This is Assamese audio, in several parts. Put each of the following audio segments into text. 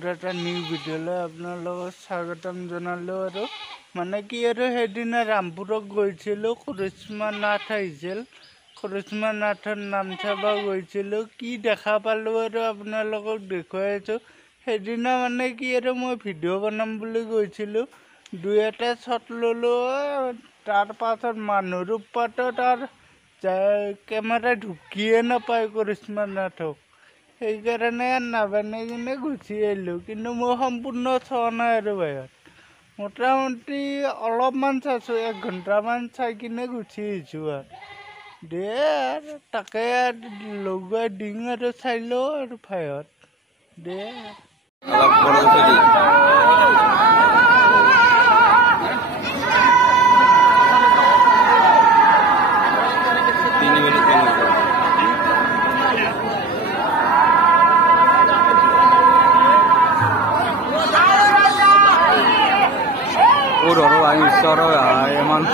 মোৰ এটা নিউ ভিডিঅ'লৈ আপোনালোকক স্বাগতম জনালোঁ। আৰু মানে কি আৰু সেইদিনা ৰামপুৰত গৈছিলোঁ, কৰিশ্মা নাথ আহিছিল, কৰিশ্মা নাথৰ নাম চাব গৈছিলোঁ। কি দেখা পালোঁ আৰু আপোনালোকক দেখুৱাইছোঁ। সেইদিনা মানে কি আৰু মই ভিডিঅ' বনাম বুলি গৈছিলোঁ, দুই এটা শ্বট ল'লোঁ। তাৰ পাছত মানুহৰ উৎপাতত আৰু কেমেৰা ঢুকিয়ে নাপায় কৰিশ্মা নাথক, সেইকাৰণে নাবানি কিনে গুচি আহিলোঁ। কিন্তু মই সম্পূৰ্ণ চোৱা নাই আৰু বাহিৰত মোটামুটি অলপমান চাইছোঁ, 1 ঘণ্টামান চাই কিনে গুচি আহিছোঁ। আৰু দে আৰু তাকে লগুৱাই দিং আৰু চাই লওঁ আৰু বাহিৰত দে Orang Isoro Yaman.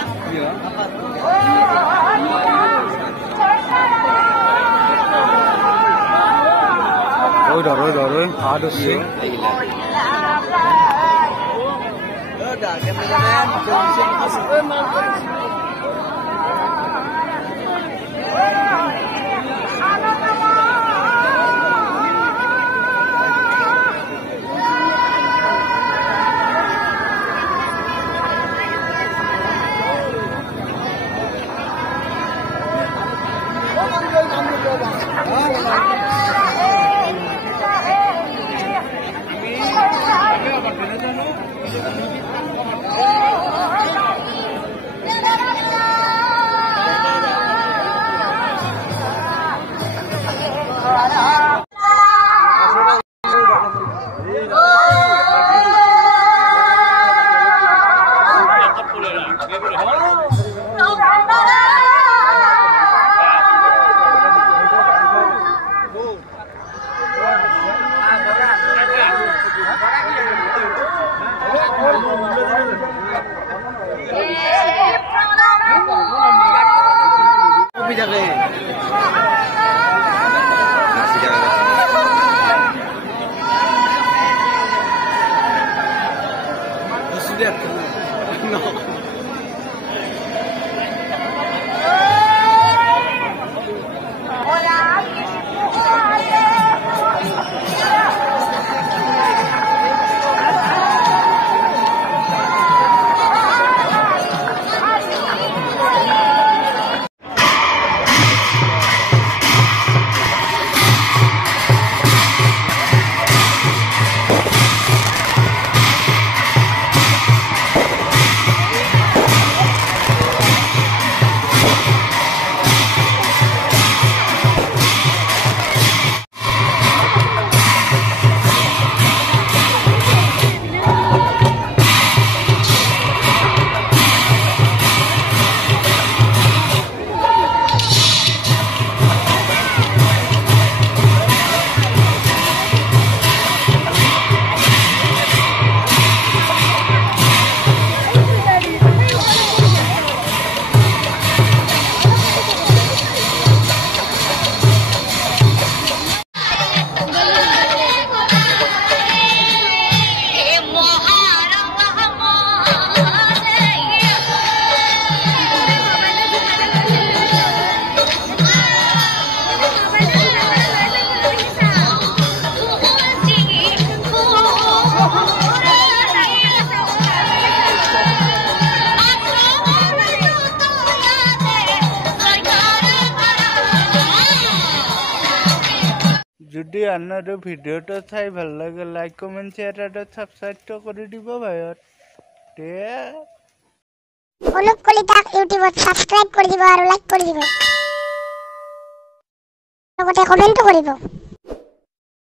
Oi, aduh sih. No. যদি আনাৰো ভিডিঅ'টো চাই ভাল লাগে, লাইক কমেণ্ট শ্বেয়াৰ আৰু ছাবস্ক্ৰাইবটো কৰি দিব ভাইত দে। অনুপ কলিতাক ইউটিউবত ছাবস্ক্ৰাইব কৰি দিব আৰু লাইক কৰি দিব, লগতে কমেণ্টটো কৰিব।